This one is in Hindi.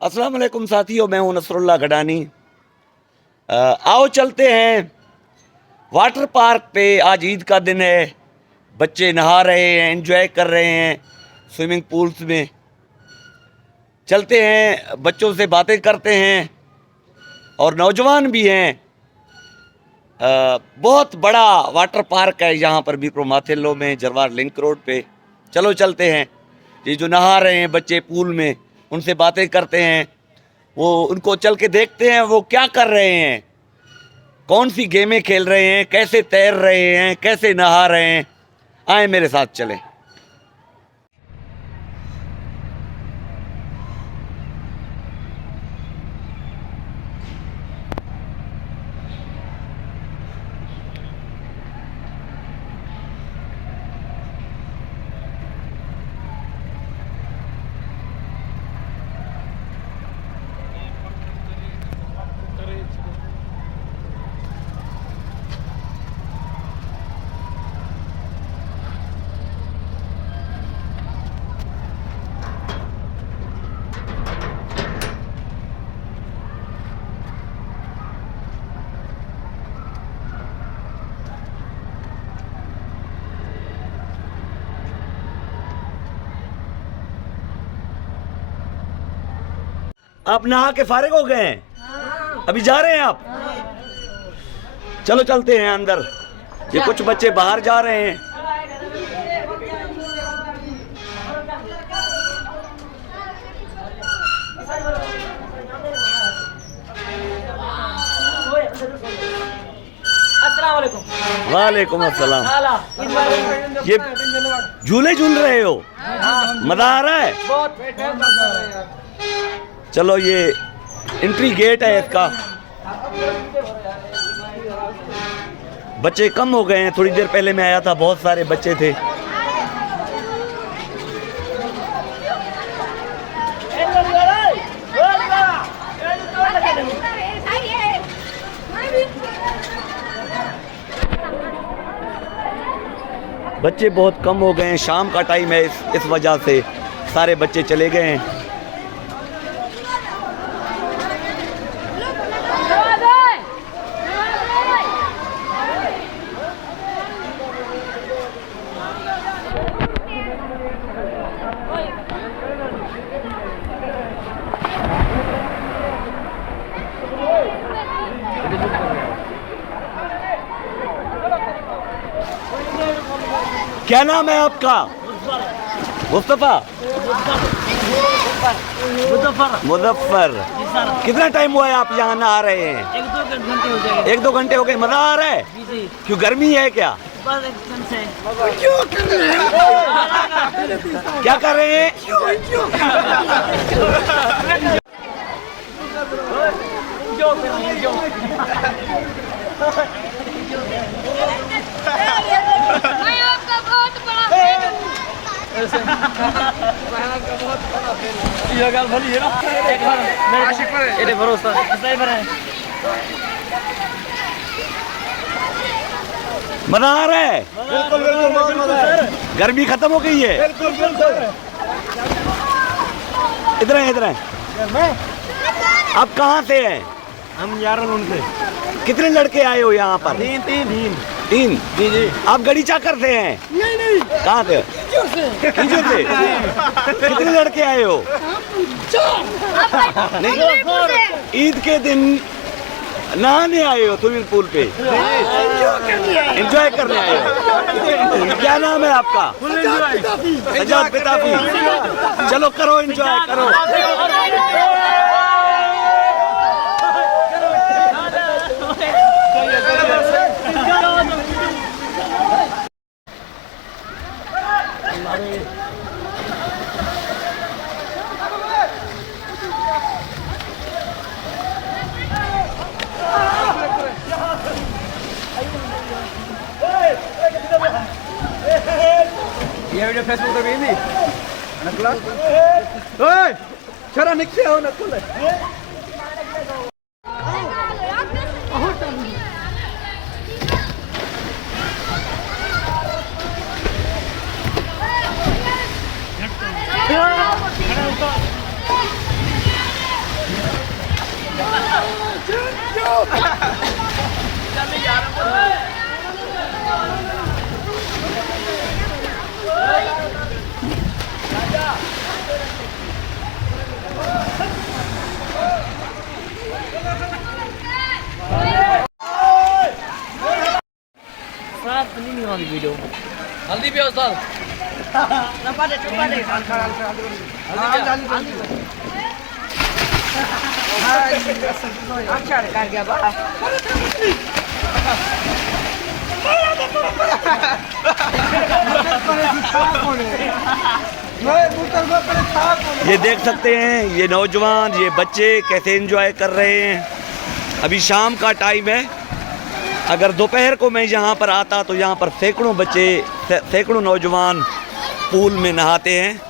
अस्सलाम वालेकुम साथियों, मैं हूं नसरुल्लाह गडानी। आओ चलते हैं वाटर पार्क पे। आज ईद का दिन है, बच्चे नहा रहे हैं, एंजॉय कर रहे हैं स्विमिंग पूल्स में। चलते हैं, बच्चों से बातें करते हैं और नौजवान भी हैं। बहुत बड़ा वाटर पार्क है यहाँ पर विप्रो माथेलो में, जरवार लिंक रोड पे। चलो चलते हैं। ये जो नहा रहे हैं बच्चे पूल में, उनसे बातें करते हैं। वो उनको चल के देखते हैं वो क्या कर रहे हैं, कौन सी गेमें खेल रहे हैं, कैसे तैर रहे हैं, कैसे नहा रहे हैं। आए मेरे साथ चलें। आप नहा के फारिग हो गए हैं? हाँ। अभी जा रहे हैं आप? हाँ। चलो चलते हैं अंदर। ये कुछ बच्चे बाहर जा रहे हैं। वालेकुम अस्सलाम। ये झूले झूल रहे हो? मजा आ रहा है? चलो, ये एंट्री गेट है इसका। बच्चे कम हो गए हैं, थोड़ी देर पहले मैं आया था बहुत सारे बच्चे थे। बच्चे बहुत कम हो गए हैं, शाम का टाइम है, इस वजह से सारे बच्चे चले गए हैं। क्या नाम है आपका? मुस्तफा? मुजफ्फर। कितना टाइम हुआ है आप यहाँ नहा रहे हैं? 1-2 घंटे हो गए। मजा आ रहा है? क्यों, गर्मी है क्या? क्या कर रहे हैं? मजा आ रहा है? बिल्कुल बिल्कुल, बहुत मजा है। गर्मी खत्म हो गई है? बिल्कुल बिल्कुल। इधर है, इधर है। आप कहाँ से हैं? हम यारन से। कितने लड़के आए हो यहाँ पर? तीन। जी। आप गलीचा करते हैं? नहीं। कहाँ से? कीचड़ से। कितने लड़के आए हो? नहीं, ईद के दिन नहाने आए हो स्विमिंग पूल पे? एंजॉय करने आए हो? क्या नाम है आपका? सजाद पिताफी। चलो करो, एंजॉय करो। ये वीडियो फेसबुक पे भी नकला। ओए चरा निकले हो नकल। हल्दी पे उस्ताद ये देख सकते हैं ये नौजवान ये बच्चे कैसे एंजॉय कर रहे हैं। अभी शाम का टाइम है। अगर दोपहर को मैं यहाँ पर आता तो यहाँ पर सैकड़ों बच्चे सैकड़ों नौजवान पूल में नहाते हैं।